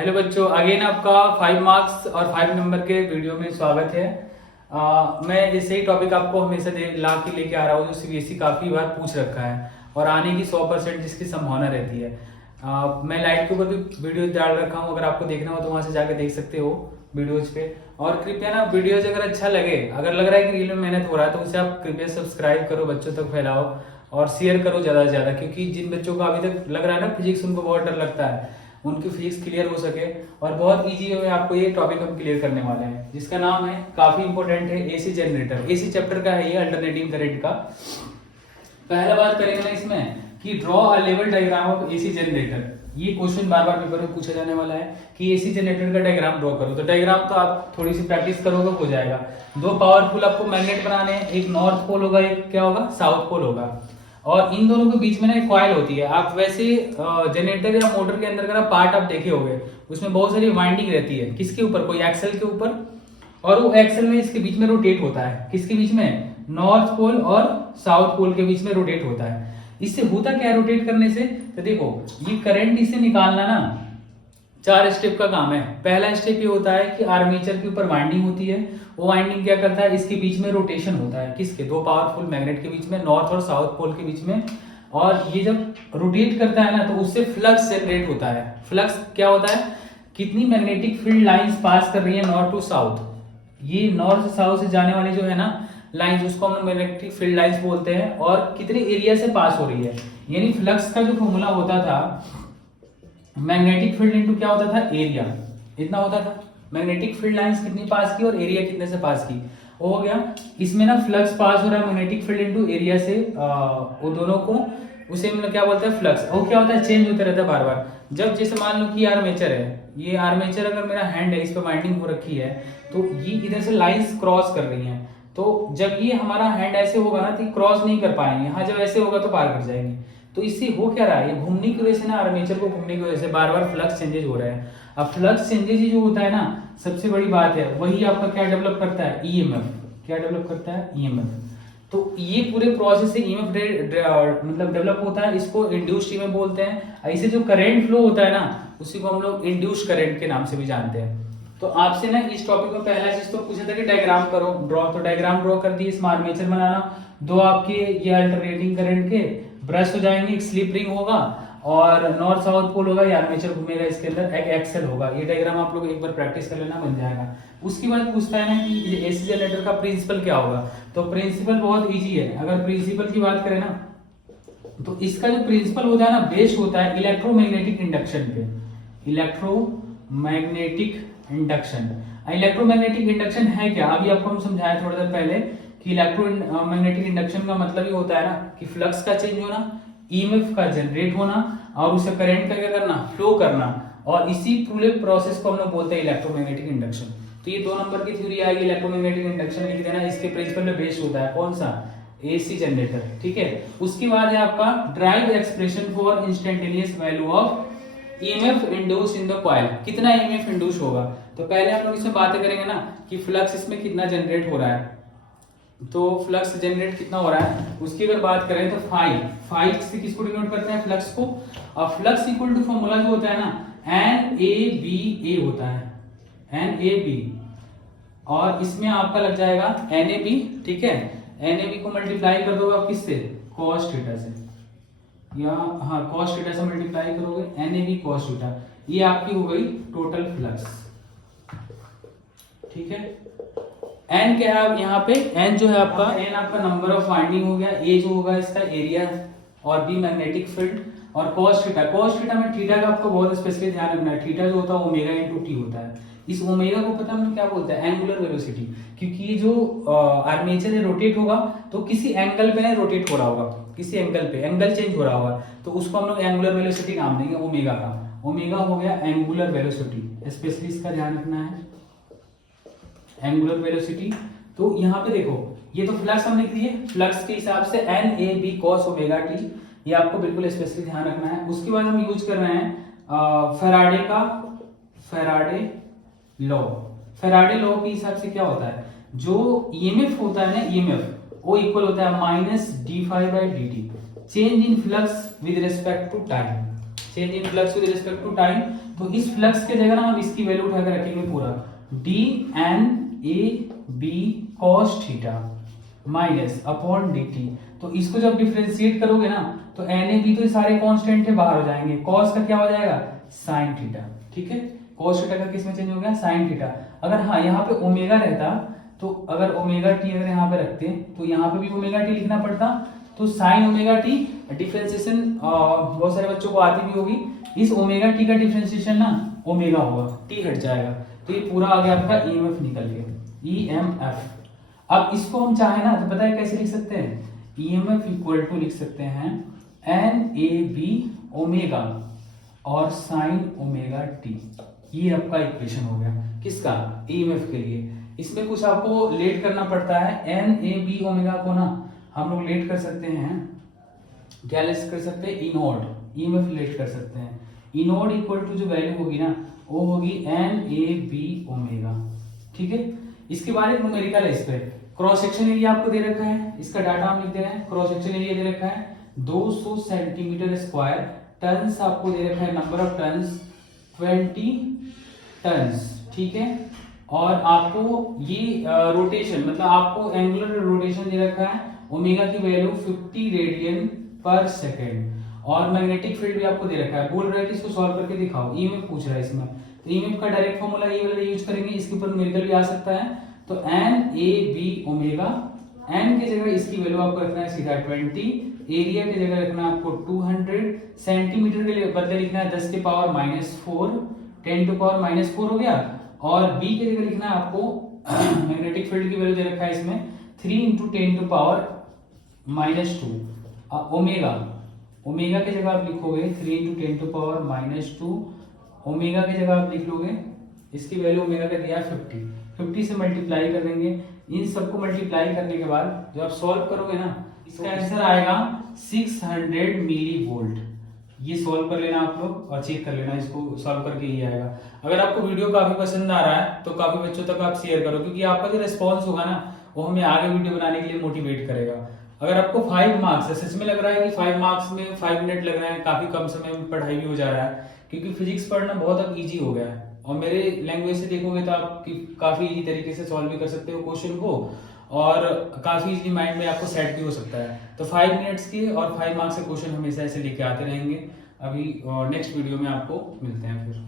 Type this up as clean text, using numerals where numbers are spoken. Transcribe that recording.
Hello बच्चों, again आपका 5 marks और 5 नंबर के वीडियो में स्वागत है। मैं जैसे ही टॉपिक आपको हमेशा ला के लेके आ रहा हूँ जो सीबीएसई काफ़ी बार पूछ रखा है और आने की 100% जिसकी संभावना रहती है। मैं लाइट के ऊपर भी वीडियो डाल रखा हूँ, अगर आपको देखना हो तो वहाँ से जाके देख सकते हो वीडियोज पे। और कृपया ना वीडियोज अगर अच्छा लगे, अगर लग रहा है कि रील में मेहनत हो रहा है तो उसे आप कृपया सब्सक्राइब करो, बच्चों तक फैलाओ और शेयर करो ज़्यादा से ज़्यादा, क्योंकि जिन बच्चों को अभी तक लग रहा है ना फिजिक्स उनको बहुत डर लगता है, उनकी फिजिक्स क्लियर हो सके। और बहुत इजी वे में आपको ये टॉपिक हम क्लियर करने वाले हैं जिसका नाम है, काफी इंपॉर्टेंट है, एसी जनरेटर। एसी चैप्टर का है ये, अल्टरनेटिंग करंट का। पहला बात करेंगे ना इसमें कि draw a level diagram of AC generator. ये क्वेश्चन बार बार पेपर में पूछा जाने वाला है कि एसी जनरेटर का डायग्राम ड्रॉ करो। तो डायग्राम तो आप थोड़ी सी प्रैक्टिस करोगे हो जाएगा। दो पावरफुल आपको मैग्नेट बनाने हैं, एक नॉर्थ पोल होगा, एक क्या होगा, साउथ पोल होगा। और इन दोनों के बीच में ना एक कॉइल होती है। आप वैसे जनरेटर या मोटर के अंदर का पार्ट आप देखे होंगे, उसमें बहुत सारी वाइंडिंग रहती है। किसके ऊपर? कोई एक्सल के ऊपर, और वो एक्सल में इसके बीच में रोटेट होता है। किसके बीच में? नॉर्थ पोल और साउथ पोल के बीच में रोटेट होता है। इससे होता क्या है रोटेट करने से? तो देखो, ये करंट इसे निकालना ना 4 स्टेप का काम है। पहला स्टेप ये होता है कि आर्मेचर के ऊपर वाइंडिंग होती है। वो वाइंडिंग क्या करता है, इसके बीच में रोटेशन होता है। किसके? दो पावरफुल मैग्नेट के बीच में, नॉर्थ और साउथ पोल के बीच में। और ये जब रोटेट करता है ना तो उससे फ्लक्स जनरेट होता है। फ्लक्स क्या होता है? कितनी मैग्नेटिक फील्ड लाइंस पास कर रही है नॉर्थ टू साउथ। ये नॉर्थ से साउथ से जाने वाली जो है ना लाइंस, उसको हम मैग्नेटिक फील्ड लाइंस बोलते हैं। और कितने एरिया से पास हो रही है, यानी फ्लक्स का जो फॉर्मूला होता था, मैग्नेटिक फील्ड इनटू क्या होता था, एरिया, इतना होता था। मैग्नेटिक फील्ड लाइंस कितनी पास की और एरिया कितने से पास की, वो हो गया। इसमें ना फ्लक्स पास हो रहा है मैग्नेटिक फील्ड इनटू एरिया से, वो दोनों को उसे मतलब क्या बोलते हैं, फ्लक्स। वो क्या होता है, चेंज होता रहता है बार बार। जब जैसे मान लो कि आर्मेचर है, ये आर्मेचर अगर मेरा हैंड है, इस पर बाइंडिंग हो रखी है, तो ये इधर से लाइंस क्रॉस कर रही हैं। तो जब ये हमारा हैंड ऐसे होगा ना तो क्रॉस नहीं कर पाएंगे। हाँ, जब ऐसे होगा तो पार कर जाएंगे। तो इससे हो क्या रहा है, ये घूमने की वजह से ना, आर्मेचर को घूमने की वजह से बार बार फ्लक्स चेंजेज हो रहे हैं। अब फ्लक्स चेंजेज जो होता है ना, सबसे बड़ी बात है, वही आपका क्या डेवलप करता है, ईएमएफ। क्या डेवलप करता है? ईएमएफ। तो ये पूरे प्रोसेस से ईएमएफ मतलब डेवलप होता है, इसको इंड्यूस्ड ईएमएफ बोलते हैं। ऐसे जो करंट फ्लो होता है ना, उसी को हम लोग इंड्यूस्ड करंट के नाम से भी जानते हैं। तो आपसे ना इस टॉपिक में पहला चीज तो पूछा था कि डायग्राम करो, ड्रॉ। तो डायग्राम ड्रॉ कर दिए। इसमें आर्मेचर बनाना, दो आपके ये अल्टरनेटिंग करंट के ब्रश हो जाएंगे, एक स्लिप रिंग होगा और नॉर्थ साउथ पोल होगा, ये आर्मेचर घूमेगा, इसके अंदर एक एक्सल होगा। ये डायग्राम आप लोग एक बार प्रैक्टिस कर लेना, बन जाएगा। उसके बाद पूछता है ना कि एसी जनरेटर का प्रिंसिपल क्या होगा। तो प्रिंसिपल बहुत इजी है। अगर प्रिंसिपल की बात करें ना, तो इसका जो प्रिंसिपल होता है ना, बेस्ड होता है इलेक्ट्रोमैग्नेटिक इंडक्शन पे। Electromagnetic induction. इलेक्ट्रोमैग्नेटिक इंडक्शन है क्या, अभी आपको हम समझाया थोड़ी देर पहले कि इलेक्ट्रोमैग्नेटिक इंडक्शन का मतलब ये होता है ना कि फ्लक्स का चेंज होना, ईएमएफ का जनरेट होना और उसे करंट का क्या करना, फ्लो करना। और इसी पूरे प्रोसेस को हम लोग बोलते हैं इलेक्ट्रोमैग्नेटिक इंडक्शन। तो ये 2 नंबर की थ्योरी आएगी, इलेक्ट्रोमैग्नेटिक इंडक्शन लिख देना। इसके प्रिंसिपल पे बेस्ड होता है कौन सा, एसी जनरेटर। ठीक है। उसके बाद है आपका drive expression for instantaneous value of EMF induce in the coil. कितना ईएमएफ इंड्यूस होगा, तो पहले हम लोग इसमें बातें करेंगे ना कि फ्लक्स इसमें कितना जनरेट हो रहा है। तो फ्लक्स जनरेट कितना हो रहा है उसकी अगर बात करें तो फाई से किसको डिनोट करते हैं, फ्लक्स को। और फ्लक्स इक्वल टू फॉर्मूला जो होता है ना, एन ए बी ए होता है, एन ए बी। और इसमें आपका लग जाएगा एन ए बी। ठीक है। एन ए बी को मल्टीप्लाई कर दोगे आप किससे, कॉस थीटा से, या हाँ कॉस थीटा से मल्टीप्लाई करोगे, N A B cos theta. ये आपकी हो गई टोटल फ्लक्स। ठीक है। एन क्या है यहाँ पे, एन जो है आपका, एन आपका नंबर ऑफ वाइंडिंग हो गया, ए जो होगा इसका एरिया, और बी मैग्नेटिक फील्ड, और कॉस थीटा। कॉस थीटा में थीटा का आपको बहुत स्पेशली ध्यान रखना है। थीटा जो होता है ओमेगा इनटू टी होता है। इस ओमेगा को पता है क्या बोलते हैं, एंगुलर वेलोसिटी। क्योंकि ये जो आर्मेचर है रोटेट होगा तो किसी एंगल पे रोटेट हो रहा होगा, किसी एंगल पे एंगल चेंज हो रहा होगा, तो उसको हम लोग एंगुलर वेलोसिटी नाम देंगे ओमेगा का। ओमेगा हो गया एंगुलर वेलोसिटी, स्पेशली इसका ध्यान रखना है, एंगुलर वेलोसिटी। तो यहाँ पे देखो, ये तो फ्लक्स हम लिख दिए, फ्लक्स के हिसाब से N A B cos omega t, ये आपको बिल्कुल स्पेशली ध्यान रखना है। उसके बाद हम यूज कर रहे हैं फेराडे का फेराडे लॉ। फेराडे लॉ के हिसाब से क्या होता है, जो ईएमएफ होता है ना, ईएमएफ वो इक्वल होता है minus d phi by d t, change in flux with respect to time. Change in flux with respect to time. तो इस फ्लक्स के जगह ना हम इसकी वैल्यू उठाकर रखेंगे पूरा d N A B cos theta minus upon d t. तो इसको जब डिफरेंशिएट करोगे ना तो एन ए बी तो सारे कांस्टेंट है बाहर हो जाएंगे, कॉस का क्या हो जाएगा साइन थीटा, ठीक है। कॉस थीटा का किस में चेंज हो गया साइन थीटा। अगर हाँ यहाँ पे ओमेगा रहता तो अगर ओमेगा टी अगर यहाँ पे रखते तो यहाँ पे भी ओमेगा टी लिखना पड़ता, तो साइन ओमेगा टी डिफरेंशिएशन बहुत सारे बच्चों को आती भी होगी। इस ओमेगा टी का डिफरेंशिएशन ना ओमेगा होगा, टी हट जाएगा, तो ये पूरा आ गया आपका ईएमएफ निकल के ईएमएफ। अब इसको हम चाहे ना तो पता है कैसे लिख सकते हैं, ईएमएफ इक्वल टू लिख सकते हैं एन ए बी ओमेगा और साइन ओमेगा टी। ये आपका इक्वेशन हो गया किसका ईएमएफ के लिए। इसमें कुछ आपको लेट करना पड़ता है, एन ए बी ओमेगा को ना हम लोग लेट कर सकते हैं, क्या लेट कर सकते हैं इनोड, ईएमएफ लेट कर सकते हैं। इनोड इक्वल टू जो वैल्यू होगी ना वो होगी एन ए बी ओमेगा, ठीक है। इसके बाद एक न्यूमेरिकल है, इस पे क्रॉस सेक्शन एरिया आपको दे रखा है, इसका डाटा हम लिख दे रहे हैं। क्रॉस सेक्शन एरिया दे रखा है 200 सेंटीमीटर स्क्वायर, टन्स आपको दे रखा है, नंबर ऑफ टन्स 20 टन्स, ठीक है। और आपको ये रोटेशन मतलब आपको एंगुलर रोटेशन दे रखा है, ओमेगा की वैल्यू 50 रेडियन पर सेकेंड और मैग्नेटिक फील्ड भी आपको दे रखा है। बोल रहा है कि इसको सॉल्व करके दिखाओ, ईएमएफ पूछ रहा है इसमें, तो ईएमएफ का डायरेक्ट फॉर्मूला ये वाला यूज करेंगे, इसके ऊपर न्यूमेरिकल भी आ सकता है। तो N A B omega, N की जगह इसकी वैल्यू आपको रखना है सीधा 20, एरिया की जगह रखना है आपको 200, सेंटीमीटर के लिए बदले लिखना है 10 के पावर -4, 10 टू पावर -4 हो गया, और बी के जगह लिखना है आपको मैग्नेटिक फील्ड की वैल्यू दे रखा है इसमें 3 into 10 to power -2। Omega, omega की जगह आप लिखोगे 3 इंटू 10 टू पावर -2, ओमेगा की जगह आप लिख लोगे इसकी वैल्यू ओमेगा का दिया है 50 से मल्टीप्लाई कर देंगे। इन सबको मल्टीप्लाई करने के बाद जब आप सॉल्व करोगे ना इसका आंसर आएगा 600 मिली वोल्ट। ये सॉल्व कर लेना आप लोग और चेक कर लेना, इसको सॉल्व करके ये आएगा। अगर आपको वीडियो काफी पसंद आ रहा है तो काफी बच्चों तक आप शेयर करो, क्योंकि आपका जो रिस्पॉन्स होगा ना वो हमें आगे वीडियो बनाने के लिए मोटिवेट करेगा। अगर आपको 5 मार्क्स है, सच में लग रहा है कि 5 मार्क्स में 5 मिनट लग रहे हैं, काफी कम समय में पढ़ाई भी हो जा रहा है, क्योंकि फिजिक्स पढ़ना बहुत अब ईजी हो गया है और मेरे लैंग्वेज से देखोगे तो आप काफी इजी तरीके से सॉल्व भी कर सकते हो क्वेश्चन को और काफी इजी माइंड में आपको सेट भी हो सकता है। तो 5 मिनट्स के और 5 मार्क्स के क्वेश्चन हमेशा ऐसे लेके आते रहेंगे। अभी नेक्स्ट वीडियो में आपको मिलते हैं फिर।